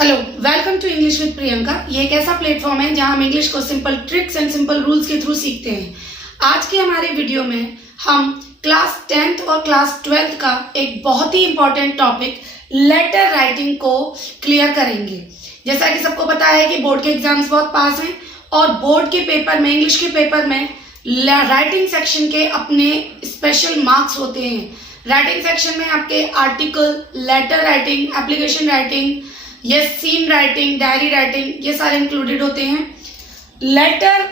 Hello, welcome to English with Priyanka. ये एक ऐसा प्लेटफॉर्म है जहां हम इंग्लिश को simple tricks and simple rules के थ्रू सीखते हैं। आज के हमारे वीडियो में हम क्लास 10th और क्लास 12th का एक बहुत ही इंपॉर्टेंट टॉपिक लेटर राइटिंग को क्लियर करेंगे। जैसा कि सबको पता है कि बोर्ड के एग्जाम्स बहुत पास हैं और बोर्ड के पेपर में, इंग्लिश के पेपर में राइटिंग सेक्शन के अपने स्पेशल मार्क्स होते हैं। राइटिंग सेक्शन में आपके article, letter writing, application writing, ये सीन राइटिंग, डायरी राइटिंग, ये सारे इंक्लूडेड होते हैं। लेटर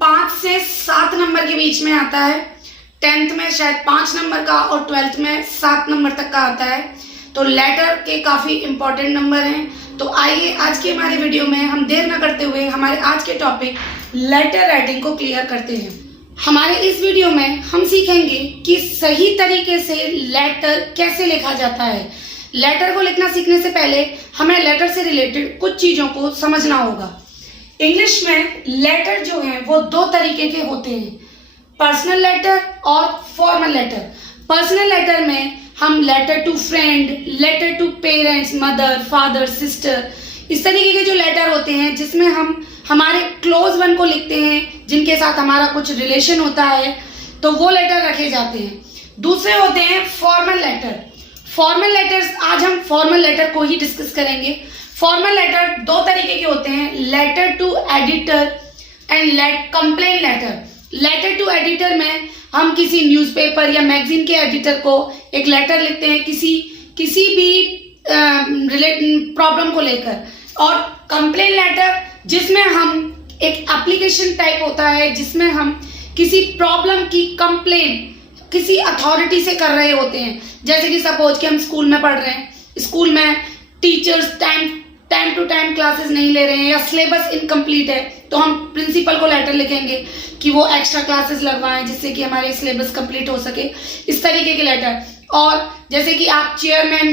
5 से 7 नंबर के बीच में आता है। 10th में शायद 5 नंबर का और 12th में 7 नंबर तक का आता है। तो लेटर के काफी इंपॉर्टेंट नंबर हैं। तो आइए आज के हमारे वीडियो में हम देर न करते हुए हमारे आज के टॉपिक लेटर राइटिंग को क्लियर करते हैं। हमारे इस वीडियो में हम सीखेंगे कि सही तरीके से लेटर कैसे लिखा जाता है। लेटर को लिखना सीखने से पहले हमें लेटर से रिलेटेड कुछ चीजों को समझना होगा। इंग्लिश में लेटर जो है वो 2 तरीके के होते हैं, पर्सनल लेटर और फॉर्मल लेटर। पर्सनल लेटर में हम letter to friend, letter to parents, mother, father, sister, इस तरीके के जो लेटर होते हैं जिसमें हम हमारे क्लोज वन को लिखते हैं, जिनके साथ हमारा कुछ रिलेशन होता है, तो वो लेटर रखे जाते हैं। दूसरे होते हैं फॉर्मल लेटर। फॉर्मल लेटर्स, आज हम फॉर्मल लेटर को ही डिस्कस करेंगे। फॉर्मल लेटर 2 तरीके के होते हैं, letter to editor and complain letter. Letter to editor में हम किसी न्यूज़पेपर या मैगजीन के एडिटर को एक लेटर लिखते हैं किसी भी प्रॉब्लम को लेकर। और कंप्लेन लेटर जिसमें हम एक एप्लीकेशन टाइप होता है जिसमें हम किसी प्रॉब्लम की कंप्लेन किसी अथॉरिटी से कर रहे होते हैं। जैसे कि सपोज कि हम स्कूल में पढ़ रहे हैं, स्कूल में teachers time to time classes नहीं ले रहे हैं या सिलेबस इनकम्प्लीट है, तो हम प्रिंसिपल को लेटर लिखेंगे कि वो एक्स्ट्रा क्लासेस लगवाएं जिससे कि हमारे सिलेबस कंप्लीट हो सके, इस तरीके के लेटर। और जैसे कि आप चेयरमैन,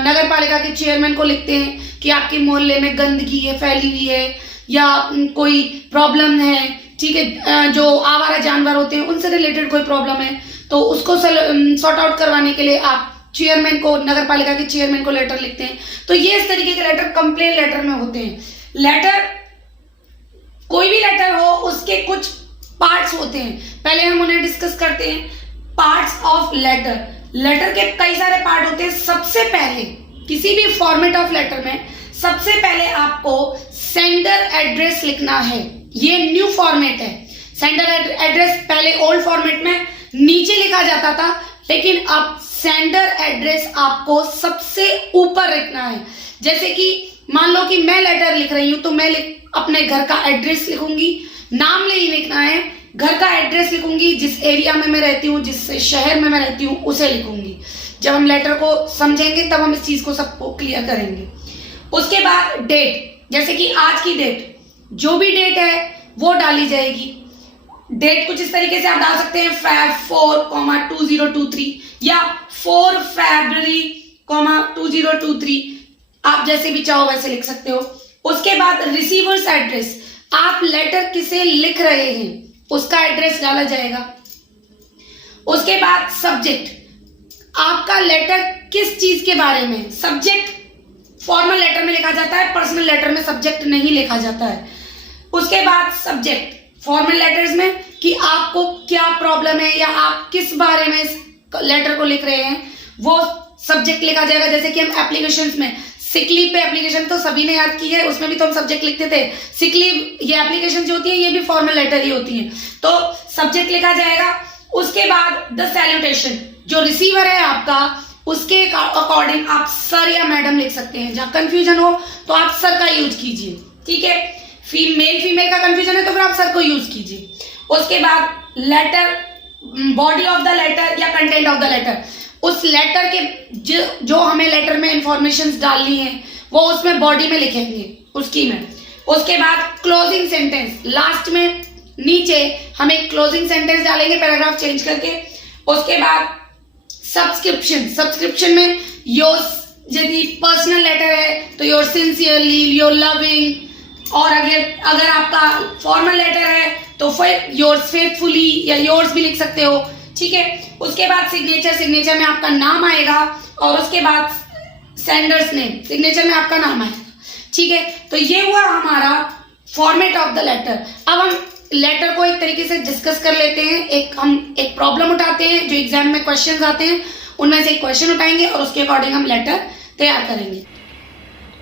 नगर पालिका के चेयरमैन को लिखते हैं कि आपके मोहल्ले में गंदगी है, फैली हुई है या कोई प्रॉब्लम है, ठीक है, जो आवारा जानवर होते हैं उनसे रिलेटेड कोई प्रॉब्लम है, तो उसको सॉर्ट आउट करवाने के लिए आप चेयरमैन को, नगर पालिका के चेयरमैन को लेटर लिखते हैं। तो ये इस तरीके के लेटर कंप्लेन लेटर में होते हैं। लेटर, कोई भी लेटर हो उसके कुछ पार्ट्स होते हैं, पहले हम उन्हें डिस्कस करते हैं। पार्ट्स ऑफ लेटर, लेटर के कई सारे पार्ट होते हैं। सबसे पहले किसी भी फॉर्मेट ऑफ लेटर में सबसे पहले आपको सेंडर एड्रेस लिखना है। ये न्यू फॉर्मेट है। सेंडर एड्रेस पहले ओल्ड फॉर्मेट में नीचे लिखा जाता था, लेकिन अब सेंडर एड्रेस आपको सबसे ऊपर लिखना है। जैसे कि मान लो कि मैं लेटर लिख रही हूं तो मैं अपने घर का एड्रेस लिखूंगी, नाम नहीं लिखना है, घर का एड्रेस लिखूंगी, जिस एरिया में मैं रहती हूँ, जिस शहर में मैं रहती हूँ उसे लिखूंगी। जब हम लेटर को समझेंगे तब हम इस चीज को सबको क्लियर करेंगे। उसके बाद डेट, जैसे कि आज की डेट, जो भी डेट है वो डाली जाएगी। डेट कुछ इस तरीके से आप डाल सकते हैं, Feb 4, 2023 या 4 February, 2023, आप जैसे भी चाहो वैसे लिख सकते हो। उसके बाद रिसीवर्स एड्रेस, आप लेटर किसे लिख रहे हैं उसका एड्रेस डाला जाएगा। उसके बाद सब्जेक्ट, आपका लेटर किस चीज के बारे में, सब्जेक्ट फॉर्मल लेटर में लिखा जाता है, पर्सनल लेटर में सब्जेक्ट नहीं लिखा जाता है। उसके बाद सब्जेक्ट फॉर्मल लेटर्स में कि आपको क्या प्रॉब्लम है या आप किस बारे में इस लेटर को लिख रहे हैं, वो सब्जेक्ट लिखा जाएगा। जैसे कि हम एप्लीकेशंस में सिक लीव पे एप्लीकेशन तो सभी ने याद की है, उसमें भी तो हम सब्जेक्ट लिखते थे। सिक लीव ये एप्लीकेशन जो होती है ये भी फॉर्मल लेटर ही होती है, तो सब्जेक्ट लिखा जाएगा। उसके बाद द सैल्यूटेशन, जो रिसीवर है आपका उसके अकॉर्डिंग आप सर या मैडम लिख सकते हैं। जहां कंफ्यूजन हो तो आप सर का यूज कीजिए, ठीक है। मेल फीमेल का कंफ्यूजन है तो फिर आप सर को यूज कीजिए। उसके बाद letter, body of the letter या कंटेंट ऑफ द लेटर, उस लेटर के जो हमें लेटर में इंफॉर्मेशन डालनी है वो उसमें बॉडी में लिखेंगे उसकी में। उसके बाद क्लोजिंग सेंटेंस, लास्ट में नीचे हम एक क्लोजिंग सेंटेंस डालेंगे पैराग्राफ चेंज करके। उसके बाद सब्सक्रिप्शन, सब्सक्रिप्शन में योर्स, यदि पर्सनल लेटर है तो योर सिंसियरली, योर लविंग, और अगर आपका फॉर्मल लेटर है तो फिर योर्स फेथफुली या योर्स भी लिख सकते हो, ठीक है। उसके बाद सिग्नेचर, सिग्नेचर में आपका नाम आएगा और उसके बाद सेंडर्स नेम, सिग्नेचर में आपका नाम आएगा, ठीक है। तो ये हुआ हमारा फॉर्मेट ऑफ द लेटर। अब हम लेटर को एक तरीके से डिस्कस कर लेते हैं। हम एक प्रॉब्लम उठाते हैं, जो एग्जाम में क्वेश्चंस आते हैं उनमें से एक क्वेश्चन उठाएंगे और उसके अकॉर्डिंग हम लेटर तैयार करेंगे।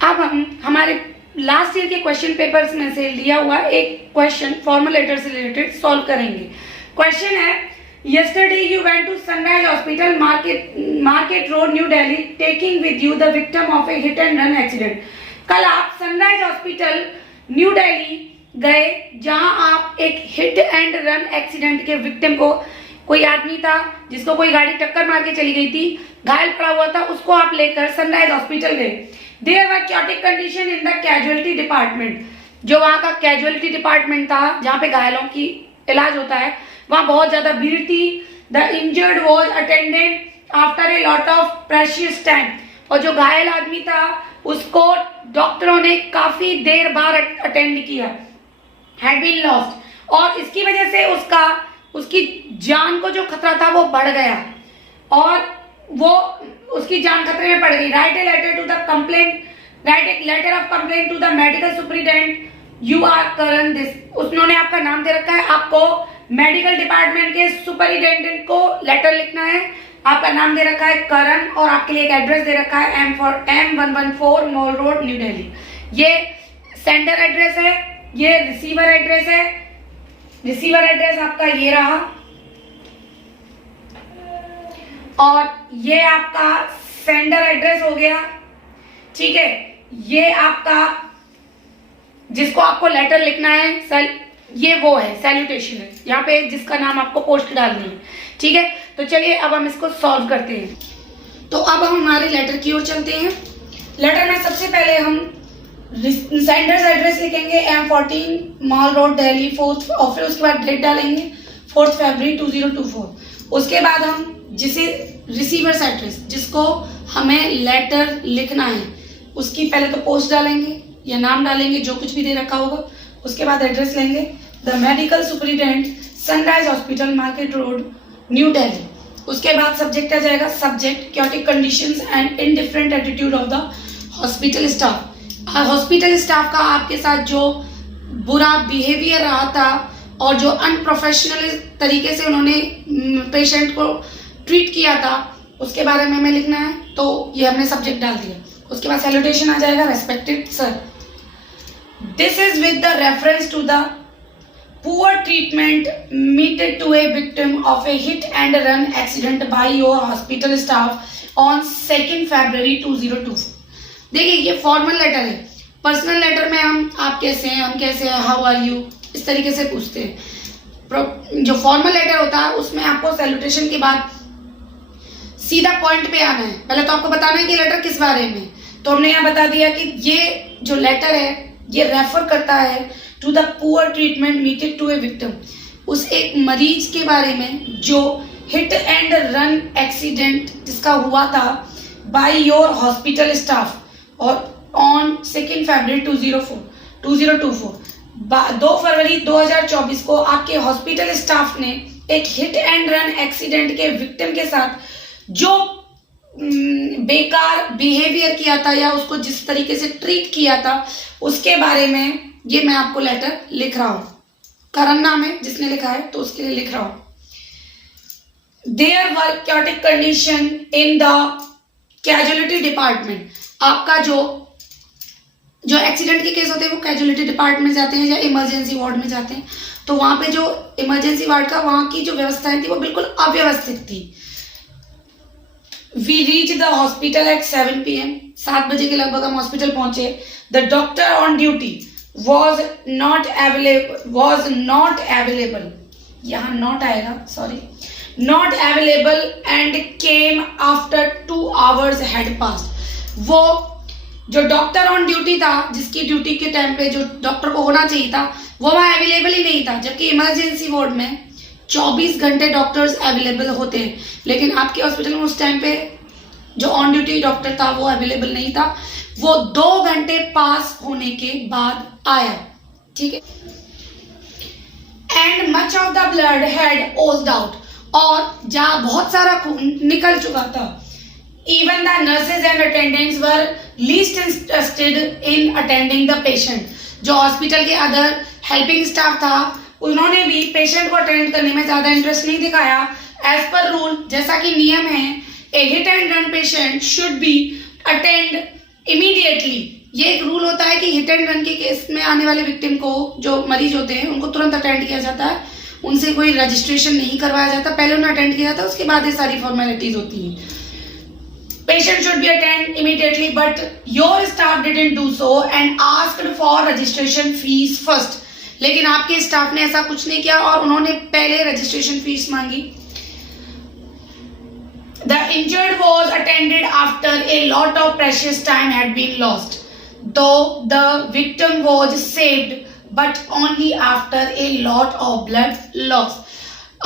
अब हम हमारे लास्ट ईयर के क्वेश्चन पेपर्स में से लिया हुआ एक क्वेश्चन फॉर्मल लेटर से रिलेटेड सॉल्व करेंगे। क्वेश्चन है, yesterday you went to Sunrise Hospital, Market Road, New Delhi, taking with you the victim of a hit and run accident। कल आप सनराइज हॉस्पिटल न्यू दिल्ली गए, जहां आप एक हिट एंड रन एक्सीडेंट के victim को, कोई आदमी था जिसको कोई गाड़ी टक्कर मार के चली गई थी, घायल पड़ा हुआ था, उसको आप लेकर सनराइज हॉस्पिटल गए। There were chaotic condition in the casualty department. जो वहां का कैजुअलिटी डिपार्टमेंट था जहां पे घायलों की इलाज होता है, वहां बहुत ज्यादा भीड़ थी। The injured was attended after a lot of precious time. और जो घायल आदमी था उसको डॉक्टरों ने काफी देर बाद अटेंड किया। हैड बीन लॉस्ट, और इसकी वजह से उसकी जान को जो खतरा था वो बढ़ गया और वो उसकी जान खतरे में पड़ गई। Write a letter to the complaint, write a letter of complaint to the medical superintendent, you are Karan this. उन्होंने आपका नाम दे रखा है, आपको मेडिकल डिपार्टमेंट के सुपरिटेंडेंट को लेटर लिखना है। आपका नाम दे रखा है करण और आपके लिए एक एड्रेस दे रखा है M114 mall road new Delhi. ये सेंडर एड्रेस है, ये रिसीवर एड्रेस है। रिसीवर एड्रेस आपका ये रहा और ये आपका सेंडर एड्रेस हो गया, ठीक है। ये आपका जिसको आपको लेटर लिखना है, ये वो है सैल्यूटेशन है, यहाँ पे जिसका नाम आपको पोस्ट डालनी है, ठीक है। तो चलिए अब हम इसको सॉल्व करते हैं। तो अब हम हमारे लेटर की ओर चलते हैं। लेटर में सबसे पहले हम सेंडर्स एड्रेस लिखेंगे M14 mall road Delhi 4th, और फिर उसके बाद डेट डालेंगे 4 फरवरी 2024। उसके बाद हम जिसे रिसीवर्स एड्रेस, जिसको हमें लेटर लिखना है, उसकी पहले तो पोस्ट डालेंगे या नाम डालेंगे, जो कुछ भी दे रखा होगा। उसके बाद एड्रेस लेंगे, the medical superintendent sunrise hospital market road new Delhi. उसके बाद सब्जेक्ट आ जाएगा, subject chaotic conditions and indifferent attitude of the hospital staff. Hospital staff का आपके साथ जो बुरा बिहेवियर रहा था और जो अनप्रोफेशनल तरीके से उन्होंने पेशेंट को ट्रीट किया था, उसके बारे में हमें लिखना है। तो ये हमने सब्जेक्ट डाल दिया। उसके बाद सैल्यूटेशन आ जाएगा, respected sir, this is with the reference to the poor treatment meted to a victim of a hit and run accident by your hospital staff on 2nd February 2024। देखिए ये फॉर्मल लेटर है। Personal letter में हम आप कैसे हैं, हम कैसे हैं, हाउ आर यू, इस तरीके से पूछते हैं। जो फॉर्मल लेटर होता है उसमें आपको सैल्यूटेशन के बाद सीधा पॉइंट पे आना है। पहले तो आपको बताना है कि लेटर किस बारे में। तो हमने यहाँ बता दिया कि ये जो लेटर है ये रेफर करता है to the poor treatment meted to a victim, उस एक मरीज के बारे में जो हिट एंड रन एक्सीडेंट जिसका हुआ था बाय योर हॉस्पिटल स्टाफ और ऑन 2nd फरवरी 2024। 2 फरवरी 2024 को आपके हॉस्पिटल स्टाफ ने एक हिट एंड रन एक्सीडेंट के विक्टिम के साथ जो बेकार बिहेवियर किया था या उसको जिस तरीके से ट्रीट किया था उसके बारे में ये मैं आपको लेटर लिख रहा हूं। करण नाम है जिसने लिखा है तो उसके लिए लिख रहा हूं। There were chaotic condition in the casualty department. आपका जो एक्सीडेंट के केस होते हैं वो कैजुअलिटी डिपार्टमेंट में जाते हैं या इमरजेंसी वार्ड में जाते हैं। तो वहां पे जो इमरजेंसी वार्ड का वहां की जो व्यवस्थाएं थी वो बिल्कुल अव्यवस्थित थी। We reached the hospital at 7 PM। 7 बजे के लगभग हम हॉस्पिटल पहुंचे। The doctor on duty was not available। यहाँ not आएगा, sorry, not available and came after 2 hours had passed। वो जो डॉक्टर ऑन ड्यूटी था, जिसकी ड्यूटी के टाइम पे जो डॉक्टर को होना चाहिए था, वो वहाँ अवेलेबल ही नहीं था। जबकि इमरजेंसी वार्ड में 24 घंटे डॉक्टर्स अवेलेबल होते हैं, लेकिन आपके हॉस्पिटल में उस टाइम पे जो ऑन ड्यूटी डॉक्टर था वो अवेलेबल नहीं था। वो 2 घंटे पास होने के बाद आया, ठीक है। And much of the blood had oozed out, और जहां बहुत सारा खून निकल चुका था। Even the nurses and attendants were least interested in attending the patient. जो हॉस्पिटल के अदर हेल्पिंग स्टाफ था उन्होंने भी पेशेंट को अटेंड करने में ज्यादा इंटरेस्ट नहीं दिखाया. एज पर रूल, जैसा कि नियम है, a hit and run patient should be attend immediately. ये एक रूल होता है कि हिट एंड रन के केस में आने वाले विक्टिम को, जो मरीज होते हैं, उनको तुरंत अटेंड किया जाता है. उनसे कोई रजिस्ट्रेशन नहीं करवाया जाता, पहले उन्हें अटेंड किया जाता है, उसके बाद ये सारी फॉर्मेलिटीज होती हैं. Patient should be attended immediately, but your staff didn't do so and asked for registration fees first. लेकिन आपके स्टाफ ने ऐसा कुछ नहीं किया और उन्होंने पहले रजिस्ट्रेशन फीस मांगी. The injured was attended after a lot of precious time had been lost, though the victim was saved, but only after a lot of blood loss.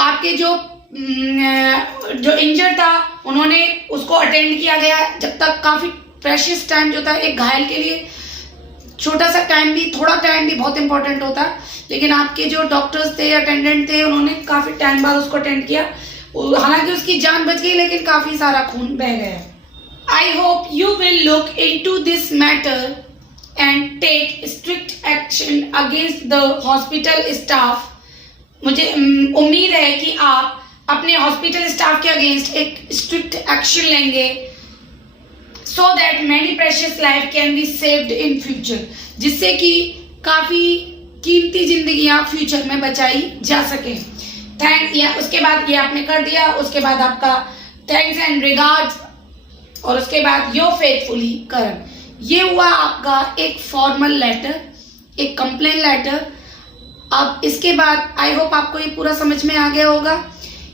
आपके जो इंजर्ड था उन्होंने उसको अटेंड किया गया जब तक काफी प्रेशियस टाइम जो था, एक घायल के लिए छोटा सा टाइम भी, थोड़ा टाइम भी बहुत इंपॉर्टेंट होता है. लेकिन आपके जो डॉक्टर्स थे, अटेंडेंट थे, उन्होंने काफी टाइम बाद उसको अटेंड किया. हालांकि उसकी जान बच गई लेकिन काफी सारा खून बह गया. I hope you will look into this matter and take strict action against the hospital staff. मुझे उम्मीद है कि आप अपने हॉस्पिटल स्टाफ के अगेंस्ट एक स्ट्रिक्ट एक्शन लेंगे, so that many precious life can be saved in future, जिससे कि काफी कीमती जिंदगियां फ्यूचर में बचाई जा सके. उसके बाद ये आपने कर दिया, उसके बाद आपका थैंक्स एंड रिगार्ड्स, और उसके बाद योर फेथफुली करण. ये हुआ आपका एक फॉर्मल लेटर, एक कंप्लेन लेटर. अब इसके बाद आई होप आपको ये पूरा समझ में आ गया होगा,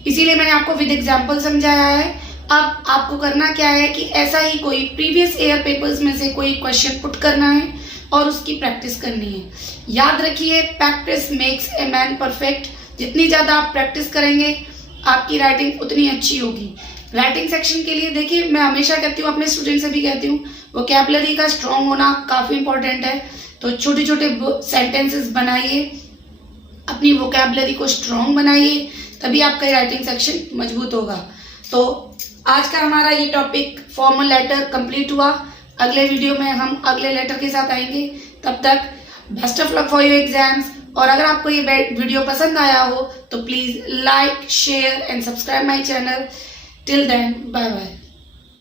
इसीलिए मैंने आपको विद एग्जाम्पल समझाया है. अब आपको करना क्या है कि ऐसा ही कोई प्रीवियस ईयर पेपर्स में से कोई क्वेश्चन पुट करना है और उसकी प्रैक्टिस करनी है. याद रखिए, practice makes a man perfect. जितनी ज्यादा आप प्रैक्टिस करेंगे आपकी राइटिंग उतनी अच्छी होगी. राइटिंग सेक्शन के लिए देखिए, मैं हमेशा कहती हूँ, अपने स्टूडेंट से भी कहती हूँ, वोकैबुलरी का स्ट्रॉन्ग होना काफी इंपॉर्टेंट है. तो छोटे छोटे सेंटेंसेस बनाइए, अपनी वोकैबुलरी को स्ट्रॉन्ग बनाइए, तभी आपका राइटिंग सेक्शन मजबूत होगा. तो आज का हमारा ये टॉपिक फॉर्मल लेटर कंप्लीट हुआ. अगले वीडियो में हम अगले लेटर के साथ आएंगे. तब तक best of luck for your exams. और अगर आपको ये वीडियो पसंद आया हो तो please like, share and subscribe my channel. Till then, bye bye.